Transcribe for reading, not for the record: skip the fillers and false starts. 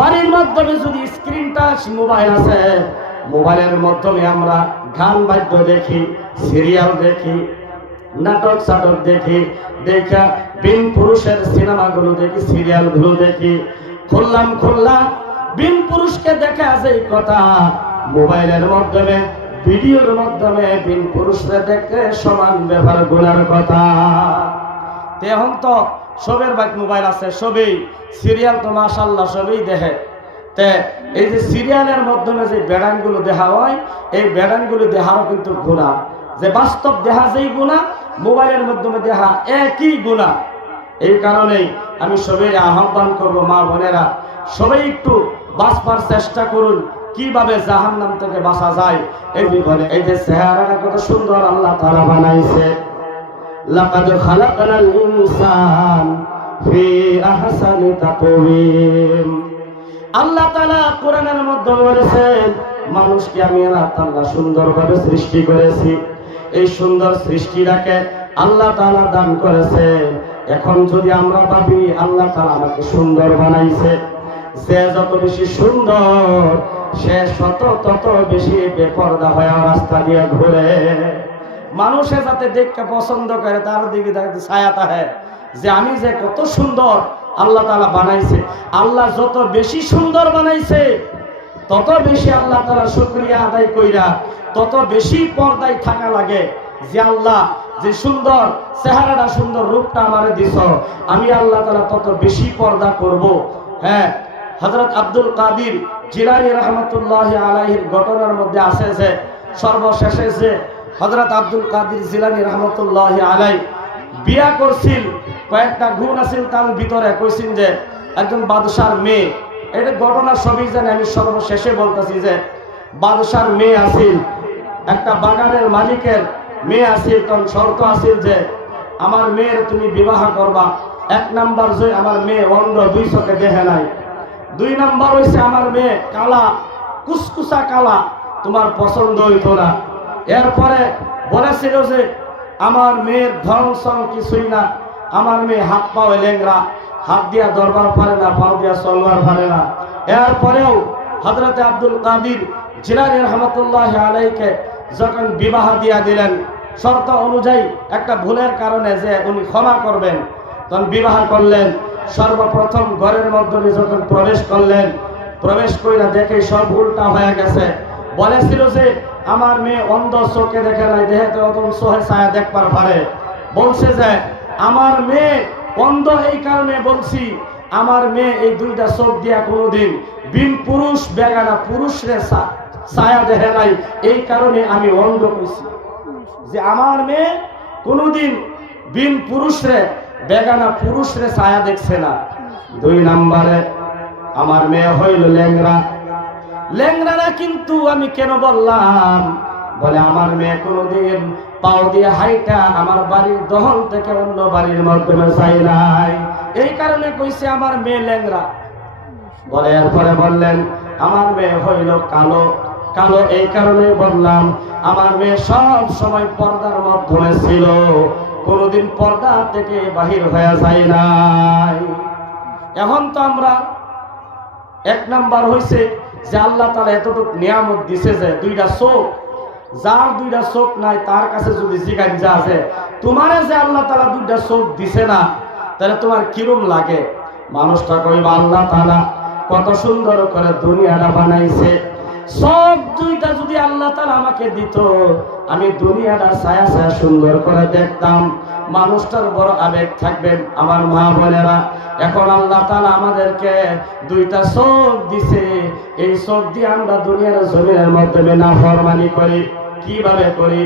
বাড়ির মাধ্যমে যদি স্ক্রিন টাচ মোবাইল আছে, মোবাইলের মাধ্যমে আমরা গান বাদ্য দেখি, সিরিয়াল দেখি, নাটক সাটক দেখি, দেখা বিন পুরুষের সিনেমাগুলো দেখি, সিরিয়ালগুলো দেখি, খুললাম বিন পুরুষকে দেখা আছে কথা মোবাইলের মাধ্যমে, ভিডিওর মাধ্যমে বিন পুরুষরা দেখতে সমান ব্যবহার গুণার কথা। এখন তো সবের বাইক মোবাইল আছে, সবই সিরিয়াল তো মাশাআল্লাহ সবই দেখে। তে এই যে সিরিয়ালের মাধ্যমে যে বেড়ানগুলো দেখা হয়, এই বেড়ানগুলো দেখারও কিন্তু গুনাহ। যে বাস্তব দেখা যেই গুনাহ, মোবাইলের মাধ্যমে দেখা একই গুনাহ। এই কারণেই আমি সবাই আহ্বান করব, মা বোনেরা সবাই একটু বাঁচবার চেষ্টা করুন, কিভাবে জাহান্নাম থেকে বাঁচা যায়। এই বিপদে এই যে চেহারাটা কত সুন্দর আল্লাহ তাআলা বানাইছে, লাকাদ খালাকনাল ইনসান ফি আহসানি তাকওয়িম। আল্লাহ তাআলা কোরআনের মধ্যে বলেছেন, মানুষকে আমি আল্লাহ তাআলা সুন্দরভাবে সৃষ্টি করেছি। এই সুন্দর সৃষ্টিটাকে আল্লাহ তাআলা দান করেছেন। এখন যদি আমরা ভাবি আল্লাহ তাআলা আমাকে সুন্দর বানাইছে, সে যত বেশি সুন্দর সে তত বেশি বেপরদা হয়ে রাস্তা দিয়ে ঘুরে। মানুষে যাতে দেখতে পছন্দ করে, তার দিকে ছায়া থাকে যে আমি যে কত সুন্দর আল্লাহ তাআলা বানাইছে। আল্লাহ যত বেশি সুন্দর বানাইছে, তত বেশি আল্লাহ তাআলা শুকরিয়া আদায় কইরা তত বেশি পর্দায় থাকা লাগে। যে আল্লাহ যে সুন্দর চেহারাটা, সুন্দর রূপটা আমারে দিছ, আমি আল্লাহ তাআলা তত বেশি পর্দা করব। হ্যাঁ, হযরত আব্দুল কাদের জিলানী রাহমাতুল্লাহি আলাইহির ঘটনার মধ্যে আছে যে সর্বশেষে যে হযরত আব্দুল কাদের জিলানী রাহমাতুল্লাহি আলাইহি বিয়া করছিল, কয়েকটা গুণ আছিল তার ভিতরে। কইছেন যে একজন বাদশার মেয়ে, এটা ঘটনা সবই জানে, আমি সর্বশেষে বলতেছি যে বাদশার মেয়ে আছিল, একটা বাগানের মালিকের মেয়ে আছিল। তখন শর্ত আছিল যে আমার মেয়ের তুমি বিবাহ করবা। 1 নাম্বার যে আমার মেয়ে অন্ধ, 2 চোখে দেখে নাই। 2 নাম্বার হইছে আমার মেয়ে কালা, কুসকুসা কালা, তোমার পছন্দ হইতো না। এরপরে বলেছিল যে আমার মেয়ের ধন সং কিছুই না, আমার মেয়ে হাত পাও লেংরা, হাত দিয়া দরবার পারে না, পাও দিয়া চলবার পারে না। এরপরেও হযরতে আব্দুল কাদের জিলানী রাহমাতুল্লাহি আলাইহিকে যখন বিবাহ দিয়া দিলেন, শর্ত অনুযায়ী একটা ভুলের কারণে যে উনি ক্ষমা করবেন, তখন বিবাহ করলেন। সর্বপ্রথম ঘরের মধ্যে যখন প্রবেশ করলেন, প্রবেশ কইরা দেখে সব উল্টা হয়ে গেছে। বলেছিল যে আমার মেয়ে অন্ধ, চোখে দেখে নাই, দেহে তো চোখে ছায়া দেখবার পারে। বলছে যে আমার মেয়ে অন্ধ এই কারণে বলছি, আমার মেয়ে এই 2টা চোখ দিয়া কোনোদিন বিন পুরুষ বেগানা পুরুষরে ছায়া দেখে নাই, এই কারণে আমি অন্ধ কইছি। যে আমার মেয়ে কোনোদিন বিন পুরুষরে বেগানা পুরুষরে ছায়া দেখছে না। 2 নাম্বারে আমার মেয়ে হইল ল্যাংরা। ল্যাংরা কিন্তু আমি কেন বললাম, বলে আমার মেয়ে কোনোদিন পাও দিয়ে হাইটা আমার বাড়ির দহল থেকে অন্য বাড়ির মাধ্যমে যাই নাই, এই কারণে কইছে আমার মেয়ে ল্যাংরা। বলে এরপরে বললেন আমার মেয়ে হইল কালো। কালো এই কারণে বললাম আমার মেয়ে সব সময় পর্দার মাধ্যমে ছিল, কোনোদিন পর্দা থেকে বাহির হয়ে যায় নাই। এখন তো আমরা 1 নাম্বার হইছে যে আল্লাহ তাআলা এতটুকু নিয়ামত দিছে যে 2টা চোখ, যার 2টা চোখ নাই তার কাছে যদি জিজ্ঞাসা যা আছে তোমারে যে আল্লাহ তাআলা 2টা চোখ দিছে না, তাহলে তোমার কিরম লাগে? মানুষটা কইবা আল্লাহ তাআলা কত সুন্দর করে দুনিয়াটা বানাইছে, সব 2টা যদি আল্লাহ তাআলা আমাকে দিত, আমি দুনিয়াটা ছায়া ছায়া সুন্দর করে দেখতাম। মানুষটার বড় আবেগ থাকবে আমার মা বোনেরা। এখন আল্লাহ তাআলা আমাদেরকে 2টা চোখ দিছে, এই চোখ দিয়ে আমরা দুনিয়ার জমিনের মাধ্যমে নাফরমানি করি। কিভাবে করি?